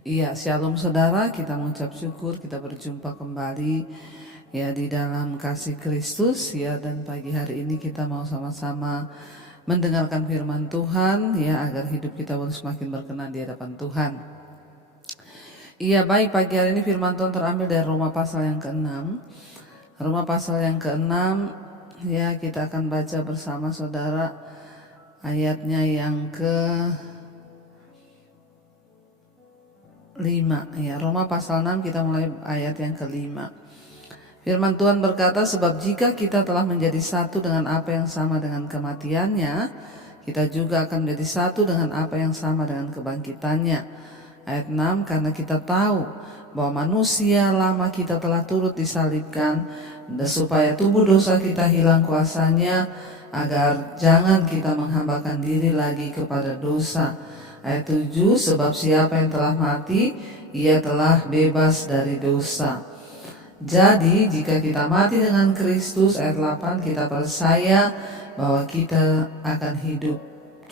Iya, shalom saudara, kita mengucap syukur kita berjumpa kembali ya di dalam kasih Kristus ya, dan pagi hari ini kita mau sama-sama mendengarkan firman Tuhan ya, agar hidup kita boleh semakin berkenan di hadapan Tuhan. Iya, baik, pagi hari ini firman Tuhan terambil dari Roma pasal yang ke-6. Roma pasal yang ke-6 ya, kita akan baca bersama saudara ayatnya yang ke 5 ya. Roma pasal 6 kita mulai ayat yang ke-5. Firman Tuhan berkata, sebab jika kita telah menjadi satu dengan apa yang sama dengan kematiannya, kita juga akan menjadi satu dengan apa yang sama dengan kebangkitannya. Ayat 6, karena kita tahu bahwa manusia lama kita telah turut disalibkan, dan supaya tubuh dosa kita hilang kuasanya, agar jangan kita menghambakan diri lagi kepada dosa. Ayat 7, sebab siapa yang telah mati, ia telah bebas dari dosa. Jadi jika kita mati dengan Kristus, ayat 8, kita percaya bahwa kita akan hidup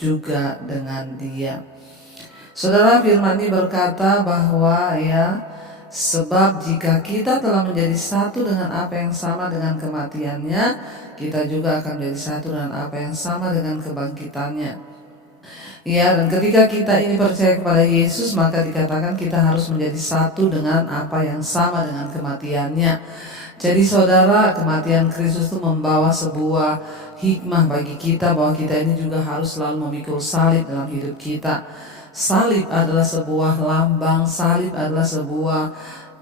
juga dengan Dia. Saudara, firman ini berkata bahwa ya, sebab jika kita telah menjadi satu dengan apa yang sama dengan kematiannya, kita juga akan menjadi satu dengan apa yang sama dengan kebangkitannya. Ya, dan ketika kita ini percaya kepada Yesus, maka dikatakan kita harus menjadi satu dengan apa yang sama dengan kematiannya. Jadi saudara, kematian Kristus itu membawa sebuah hikmah bagi kita, bahwa kita ini juga harus selalu memikul salib dalam hidup kita. Salib adalah sebuah lambang, salib adalah sebuah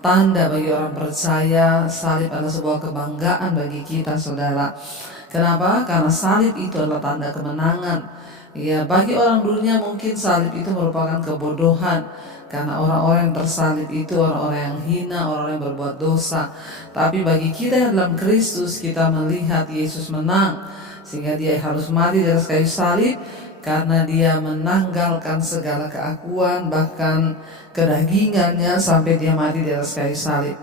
tanda bagi orang percaya, salib adalah sebuah kebanggaan bagi kita, saudara. Kenapa? Karena salib itu adalah tanda kemenangan. Ya, bagi orang dunia mungkin salib itu merupakan kebodohan, karena orang-orang yang tersalib itu orang-orang yang hina, orang yang berbuat dosa. Tapi bagi kita yang dalam Kristus, kita melihat Yesus menang, sehingga Dia harus mati di atas kayu salib, karena Dia menanggalkan segala keakuan, bahkan kedagingannya, sampai Dia mati di atas kayu salib.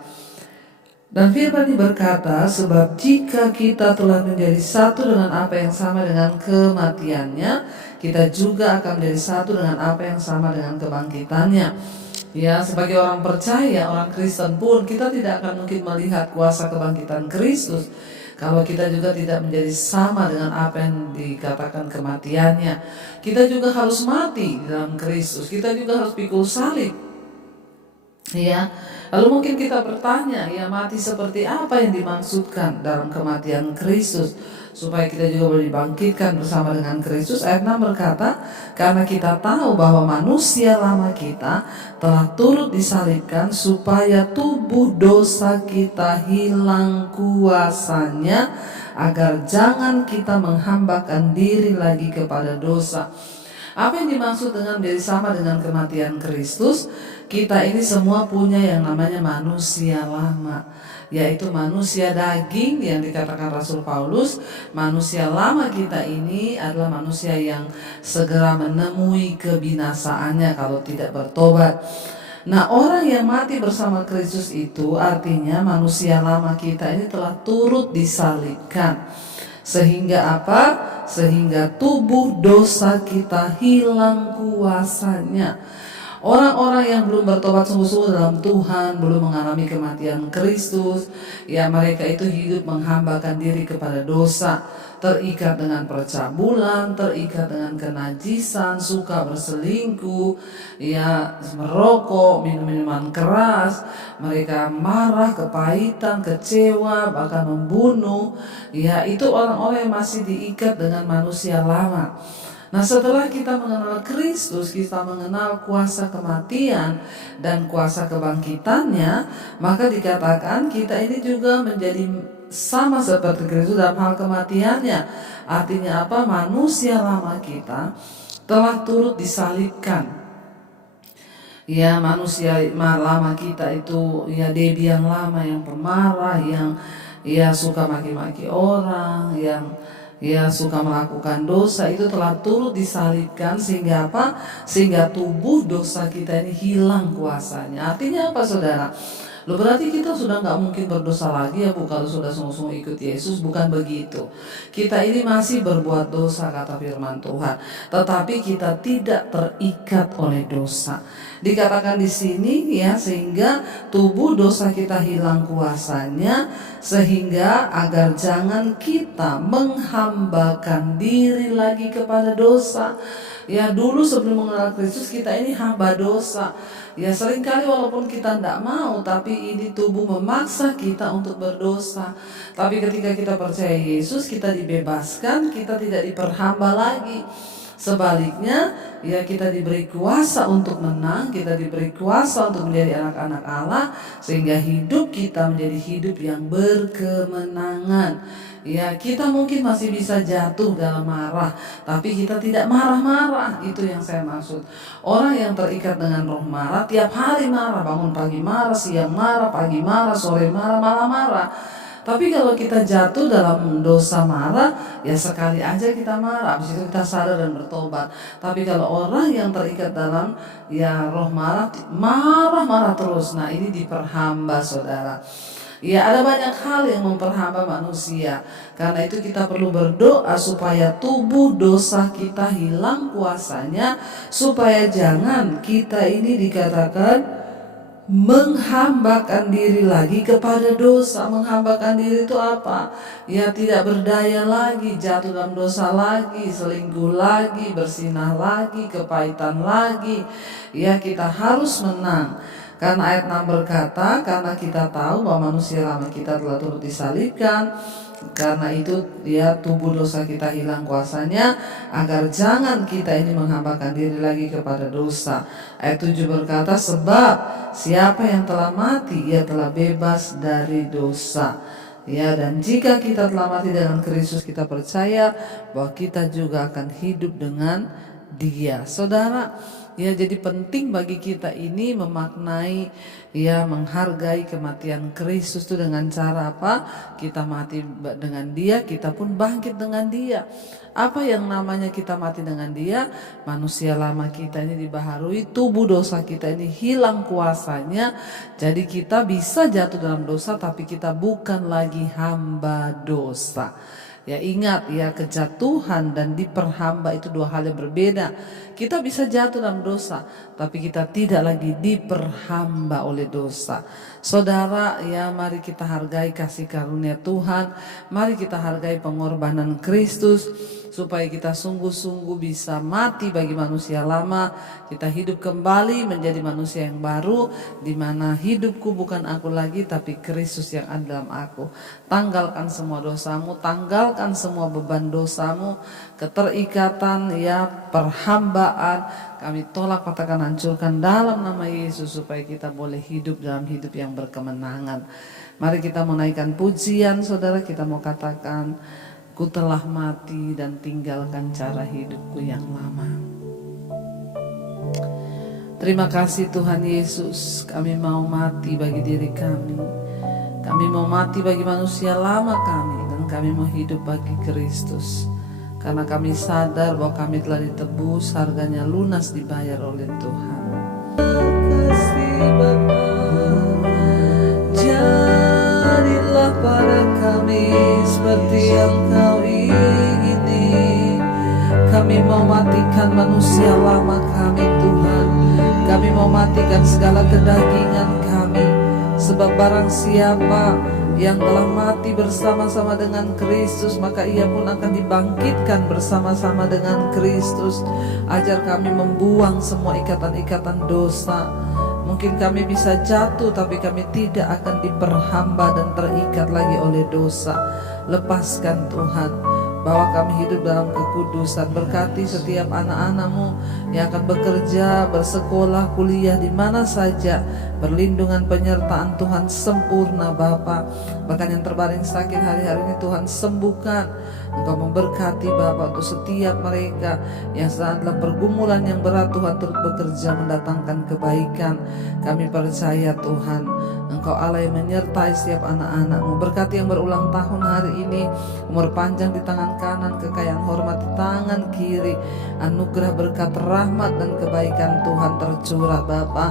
Dan firman ini berkata, sebab jika kita telah menjadi satu dengan apa yang sama dengan kematiannya, kita juga akan menjadi satu dengan apa yang sama dengan kebangkitannya. Ya, sebagai orang percaya, orang Kristen pun, kita tidak akan mungkin melihat kuasa kebangkitan Kristus kalau kita juga tidak menjadi sama dengan apa yang dikatakan kematiannya. Kita juga harus mati di dalam Kristus, kita juga harus pikul salib. Ya, lalu mungkin kita bertanya, ya, mati seperti apa yang dimaksudkan dalam kematian Kristus, supaya kita juga boleh dibangkitkan bersama dengan Kristus. Ayat 6 berkata, karena kita tahu bahwa manusia lama kita telah turut disalibkan, supaya tubuh dosa kita hilang kuasanya, agar jangan kita menghambakan diri lagi kepada dosa. Apa yang dimaksud dengan menjadi sama dengan kematian Kristus? Kita ini semua punya yang namanya manusia lama, yaitu manusia daging yang dikatakan Rasul Paulus. Manusia lama kita ini adalah manusia yang segera menemui kebinasaannya kalau tidak bertobat. Nah, orang yang mati bersama Kristus itu artinya manusia lama kita ini telah turut disalibkan. Sehingga apa? Sehingga tubuh dosa kita hilang kuasanya. Orang-orang yang belum bertobat sungguh-sungguh dalam Tuhan, belum mengalami kematian Kristus, ya, mereka itu hidup menghambakan diri kepada dosa, terikat dengan percabulan, terikat dengan kenajisan, suka berselingkuh, ya, merokok, minum minuman keras, mereka marah, kepahitan, kecewa, bahkan membunuh. Ya, itu orang-orang yang masih diikat dengan manusia lama. Nah, setelah kita mengenal Kristus, kita mengenal kuasa kematian dan kuasa kebangkitannya, maka dikatakan kita ini juga menjadi sama seperti Kristus dalam hal kematiannya. Artinya apa? Manusia lama kita telah turut disalibkan. Ya, manusia lama kita itu, ya, Debbie yang lama, yang pemarah, yang ya suka maki-maki orang, yang ya suka melakukan dosa, itu telah turut disalibkan. Sehingga apa? Sehingga tubuh dosa kita ini hilang kuasanya. Artinya apa, saudara? Loh, berarti kita sudah nggak mungkin berdosa lagi ya Bu kalau sudah sungguh-sungguh ikut Yesus? Bukan begitu. Kita ini masih berbuat dosa kata firman Tuhan, tetapi kita tidak terikat oleh dosa. Dikatakan di sini ya, sehingga tubuh dosa kita hilang kuasanya, sehingga agar jangan kita menghambakan diri lagi kepada dosa. Ya, dulu sebelum mengenal Kristus kita ini hamba dosa. Ya, seringkali walaupun kita tidak mau, tapi ini tubuh memaksa kita untuk berdosa. Tapi ketika kita percaya Yesus, kita dibebaskan, kita tidak diperhamba lagi. Sebaliknya, ya kita diberi kuasa untuk menang, kita diberi kuasa untuk menjadi anak-anak Allah, sehingga hidup kita menjadi hidup yang berkemenangan. Ya, kita mungkin masih bisa jatuh dalam marah, tapi kita tidak marah-marah. Itu yang saya maksud. Orang yang terikat dengan roh marah, tiap hari marah, bangun pagi marah, siang marah, pagi marah, sore marah, malam marah. Tapi kalau kita jatuh dalam dosa marah, ya sekali aja kita marah, habis itu kita sadar dan bertobat. Tapi kalau orang yang terikat dalam ya roh marah, marah-marah terus, nah ini diperhamba saudara. Ya, ada banyak hal yang memperhamba manusia. Karena itu kita perlu berdoa supaya tubuh dosa kita hilang kuasanya, supaya jangan kita ini dikatakan menghambakan diri lagi kepada dosa. Menghambakan diri itu apa? Ya tidak berdaya lagi, jatuh dalam dosa lagi, selingkuh lagi, bersinah lagi, kepahitan lagi. Ya, kita harus menang. Karena ayat 6 berkata, karena kita tahu bahwa manusia lama kita telah turut disalibkan, karena itu ya tubuh dosa kita hilang kuasanya, agar jangan kita ini menghambakan diri lagi kepada dosa. Ayat 7 berkata, sebab siapa yang telah mati, ia telah bebas dari dosa. Ya, dan jika kita telah mati dengan Kristus, kita percaya bahwa kita juga akan hidup dengan Dia. Saudara, ya jadi penting bagi kita ini memaknai, ya menghargai kematian Kristus itu dengan cara apa? Kita mati dengan Dia, kita pun bangkit dengan Dia. Apa yang namanya kita mati dengan Dia? Manusia lama kita ini dibaharui, tubuh dosa kita ini hilang kuasanya. Jadi kita bisa jatuh dalam dosa, tapi kita bukan lagi hamba dosa. Ya ingat ya, kejatuhan dan diperhamba itu dua hal yang berbeda. Kita bisa jatuh dalam dosa, tapi kita tidak lagi diperhamba oleh dosa. Saudara, ya mari kita hargai kasih karunia Tuhan. Mari kita hargai pengorbanan Kristus, supaya kita sungguh-sungguh bisa mati bagi manusia lama. Kita hidup kembali menjadi manusia yang baru, di mana hidupku bukan aku lagi, tapi Kristus yang ada dalam aku. Tanggalkan semua dosamu, tanggalkan semua beban dosamu, keterikatan, ya perhambaan. Kami tolak, katakan, hancurkan dalam nama Yesus, supaya kita boleh hidup dalam hidup yang berkemenangan. Mari kita menaikkan pujian, saudara. Kita mau katakan, ku telah mati dan tinggalkan cara hidupku yang lama. Terima kasih Tuhan Yesus, kami mau mati bagi diri kami. Kami mau mati bagi manusia lama kami, dan kami mau hidup bagi Kristus. Karena kami sadar bahwa kami telah ditebus, harganya lunas dibayar oleh Tuhan. Kasih Bapa, jadilah pada kami seperti yang Kau ingini. Kami mau matikan manusia lama kami Tuhan. Kami mau matikan segala kedagingan kami. Sebab barang siapa yang telah mati bersama-sama dengan Kristus, maka ia pun akan dibangkitkan bersama-sama dengan Kristus. Ajar kami membuang semua ikatan-ikatan dosa. Mungkin kami bisa jatuh, tapi kami tidak akan diperhamba dan terikat lagi oleh dosa. Lepaskan Tuhan, bahwa kami hidup dalam kekudusan. Berkati setiap anak-anak-Mu yang akan bekerja, bersekolah, kuliah di mana saja. Perlindungan penyertaan Tuhan sempurna Bapa. Bahkan yang terbaring sakit hari-hari ini Tuhan sembuhkan. Engkau memberkati Bapa untuk setiap mereka yang sedang dalam pergumulan yang berat. Tuhan turut bekerja mendatangkan kebaikan. Kami percaya Tuhan, Engkau Allah yang menyertai setiap anak-anak-Mu. Berkati yang berulang tahun hari ini, umur panjang di tangan kanan, kekayaan hormat di tangan kiri. Anugerah berkat rahmat dan kebaikan Tuhan tercurah Bapa.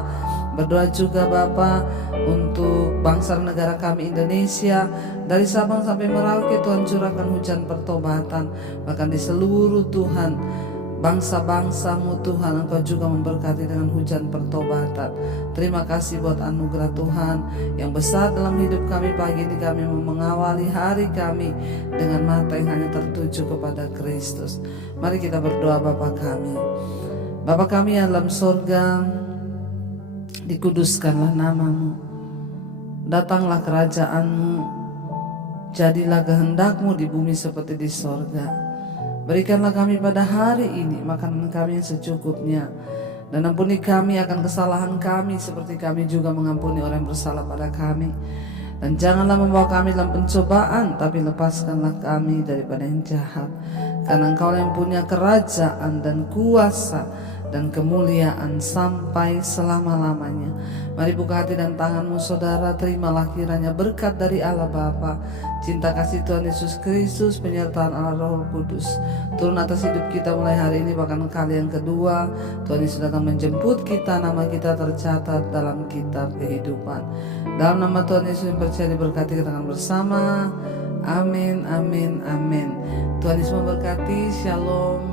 Berdoa juga Bapa untuk bangsa dan negara kami Indonesia, dari Sabang sampai Merauke Tuhan curahkan hujan pertobatan. Bahkan di seluruh Tuhan bangsa-bangsamu Tuhan, Engkau juga memberkati dengan hujan pertobatan. Terima kasih buat anugerah Tuhan yang besar dalam hidup kami. Pagi ini kami mau mengawali hari kami dengan mata yang hanya tertuju kepada Kristus. Mari kita berdoa. Bapa kami, Bapa kami yang dalam sorga, dikuduskanlah namamu, datanglah kerajaanmu, jadilah kehendakmu di bumi seperti di sorga. Berikanlah kami pada hari ini makanan kami yang secukupnya, dan ampuni kami akan kesalahan kami seperti kami juga mengampuni orang yang bersalah pada kami. Dan janganlah membawa kami dalam pencobaan, tapi lepaskanlah kami daripada yang jahat. Karena Engkau yang punya kerajaan dan kuasa dan kemuliaan sampai selama-lamanya. Mari buka hati dan tanganmu saudara, terimalah kiranya berkat dari Allah Bapa, cinta kasih Tuhan Yesus Kristus, penyertaan Allah Roh Kudus turun atas hidup kita mulai hari ini, bahkan kali yang kedua Tuhan Yesus datang menjemput kita, nama kita tercatat dalam kitab kehidupan. Dalam nama Tuhan Yesus yang percaya diberkati, kita akan bersama. Amin, amin, amin. Tuhan Yesus memberkati. Shalom.